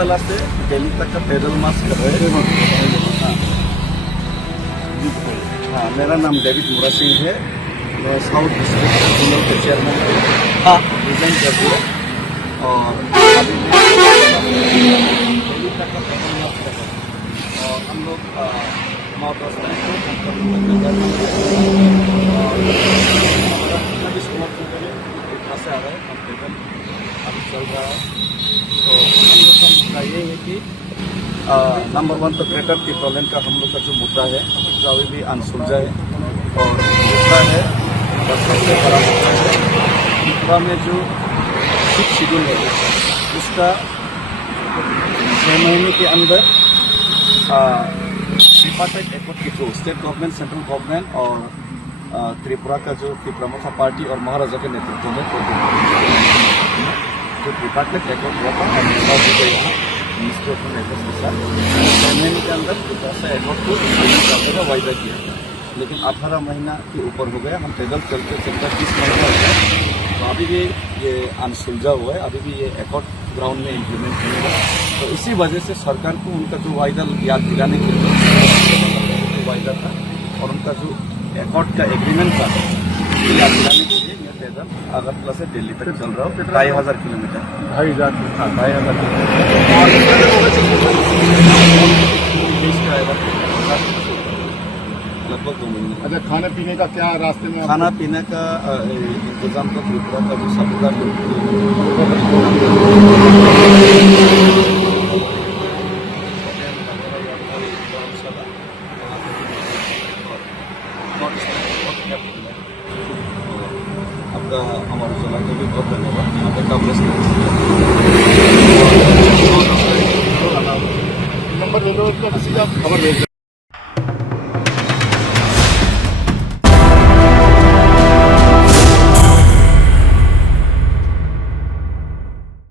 अगरतला से दिल्ली तक का पैदल मार्च कर रहे हैं। हाँ, मेरा नाम डेविड मुरा सिंह है। मैं साउथ डिस्ट्रिक्ट जोनल के चेयरमैन हूँ। रिजाइन कर दिया और अभी दिल्ली तक का पैदल मार्च कर रहे हैं। और हम लोग माउंट रास्ता को से आ रहा है, हम पैदल अभी चल रहा है। तो हम लोग का मुद्दा ये है कि नंबर 1 तो ग्रेटर तिब्बत का हम लोग का जो मुद्दा है जो अभी भी अनसुलझा है। और दूसरा है सबसे बड़ा मुद्दा है त्रिपुरा में जो सिक्स शेड्यूल है उसका 6 महीने के अंदर ट्रिपार्टाइट एक्ट के through state government, central government और त्रिपुरा का जो की प्रमुख पार्टी और महाराजा के नेतृत्व में जो ट्रिपार्टाइट एक्ट हुआ था मिनिस्ट्री ऑफ एफेयर्स के साथ 6 महीने के अंदर ऐसा एक्ट को करने का वायदा किया था। लेकिन 18 महीना के ऊपर हो गया, हम पैदल चलते 30 महीना हो गया। तो अभी भी ये अनसुलझा हुआ है, अभी भी ये एकॉर्ड ग्राउंड में इम्प्लीमेंट नहीं हुआ। तो इसी वजह से सरकार को उनका जो वायदा याद दिलाने के लिए वायदा था और उनका जो एकॉर्ड का एग्रीमेंट था याद दिलाने के लिए मैं पैदल अगरतला से दिल्ली तक चल रहा हूँ। 2500 किलोमीटर 2500 लगभग 2 महीने। अच्छा, खाने पीने का क्या रास्ते में? खाना पीने का इंतजाम तो त्रिपुरा का जो सरकार आपका हमारे जिला का भी बहुत धन्यवाद। यहाँ पे कवरेज नंबर ले लो, खबर भेज